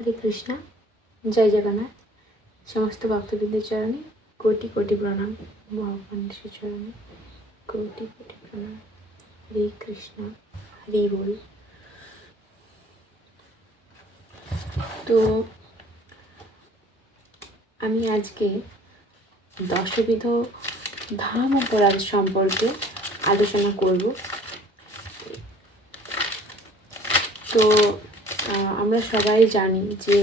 হরে কৃষ্ণা, জয় জগন্নাথ। সমস্ত ভক্তবৃন্দের চরণে কোটি কোটি প্রণাম। ভগবানের শ্রী চরণে কোটি কোটি প্রণাম। হরে কৃষ্ণ, হরি বল। তো আমি আজকে দশবিধ ধাম অপরাধ সম্পর্কে আলোচনা করব। তো আমরা সবাই জানি যে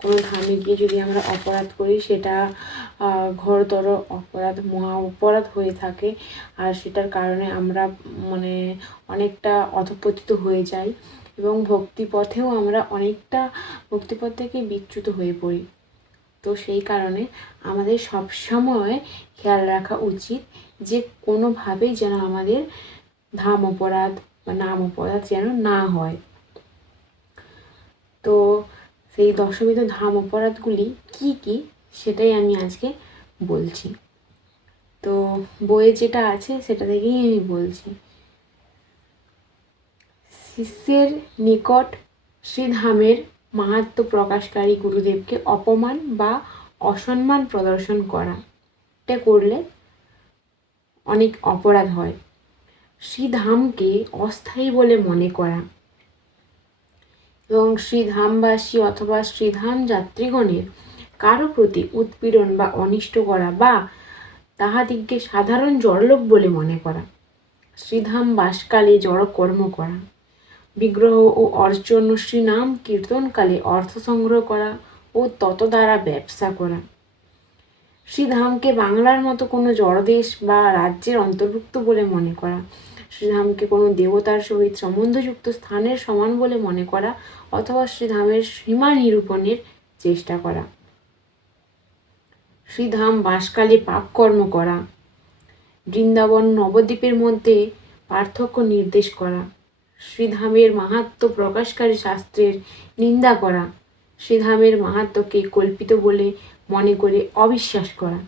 কোনো ধামে গিয়ে যদি আমরা অপরাধ করি, সেটা ঘোরতর অপরাধ, মহা অপরাধ হয়ে থাকে। আর সেটার কারণে আমরা মানে অনেকটা অধপতিত হয়ে যাই এবং ভক্তিপথেও আমরা অনেকটা ভক্তিপথ থেকে বিচ্যুত হয়ে পড়ি। তো সেই কারণে আমাদের সবসময় খেয়াল রাখা উচিত যে কোনোভাবেই যেন আমাদের ধাম অপরাধ বা নাম অপরাধ যেন না হয়। তো সেই দশবিধ ধাম অপরাধগুলি কি কি সেটাই আমি আজকে বলছি। তো বইয়ে যেটা আছে সেটা থেকেই আমি বলছি। শিষ্যের নিকট শ্রীধামের মাহাত্ম প্রকাশকারী গুরুদেবকে অপমান বা অসম্মান প্রদর্শন করা। এটা করলে অনেক অপরাধ হয়। শ্রীধামকে অস্থায়ী বলে মনে করা। এবং শ্রীধামবাসী অথবা শ্রীধাম যাত্রীগণের কারও প্রতি উৎপীড়ন বা অনিষ্ট করা বা তাহাদিগকে সাধারণ জড়লোক বলে মনে করা শ্রীধাম বাসকালে জড় কর্ম করা, বিগ্রহ ও অর্চন শ্রীনাম কীর্তনকালে অর্থ সংগ্রহ করা ও তত দ্বারা ব্যবসা করা। শ্রীধামকে বাংলার মতো কোনো জড়দেশ বা রাজ্যের অন্তর্ভুক্ত বলে মনে করা শ্রীধামকে কোনো দেবতার সহিত সম্বন্ধযুক্ত স্থানের সমান বলে মনে করা অথবা শ্রীধামের সীমা নিরূপণের চেষ্টা করা। শ্রীধাম বাসকালে পাপকর্ম করা। বৃন্দাবন নবদ্বীপের মধ্যে পার্থক্য নির্দেশ করা। শ্রীধামের মাহাত্ম প্রকাশকারী শাস্ত্রের নিন্দা করা। শ্রীধামের মাহাত্মকে কল্পিত বলে মনে করে অবিশ্বাস করা।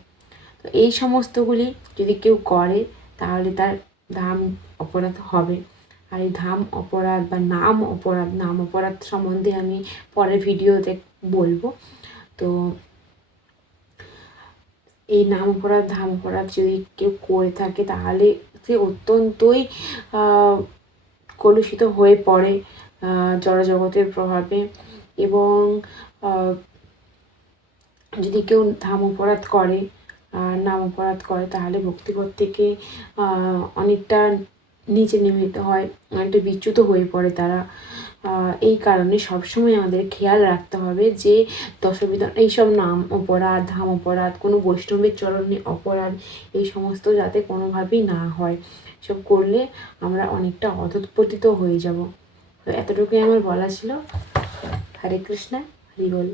তো এই সমস্তগুলি যদি কেউ করে, তাহলে তার ধাম অপরাধ হবে। আর এই ধাম অপরাধ বা নাম অপরাধ নাম অপরাধ সম্বন্ধে আমি পরের ভিডিওতে বলব। তো এই নাম অপরাধ, ধাম অপরাধ যদি কেউ করে থাকে তাহলে সে অত্যন্তই কলুষিত হয়ে পড়ে জড়জগতের প্রভাবে। এবং যদি কেউ ধাম অপরাধ করে নাম অপরাধ করে, তাহলে ভক্তিপথ থেকে অনেকটা নিচে নেমে যেতে হয়, অনেকটা বিচ্যুত হয়ে পড়ে তারা। এই কারণে সবসময় আমাদের খেয়াল রাখতে হবে যে দশবিধান এইসব নাম অপরাধ ধাম অপরাধ, কোনো বৈষ্ণবের চরণে অপরাধ, এই সমস্ত যাতে কোনোভাবেই না হয়। সব করলে আমরা অনেকটা অধঃপতিত হয়ে যাব। তো এতটুকুই আমার বলা ছিল। হরে কৃষ্ণা, হরি বল।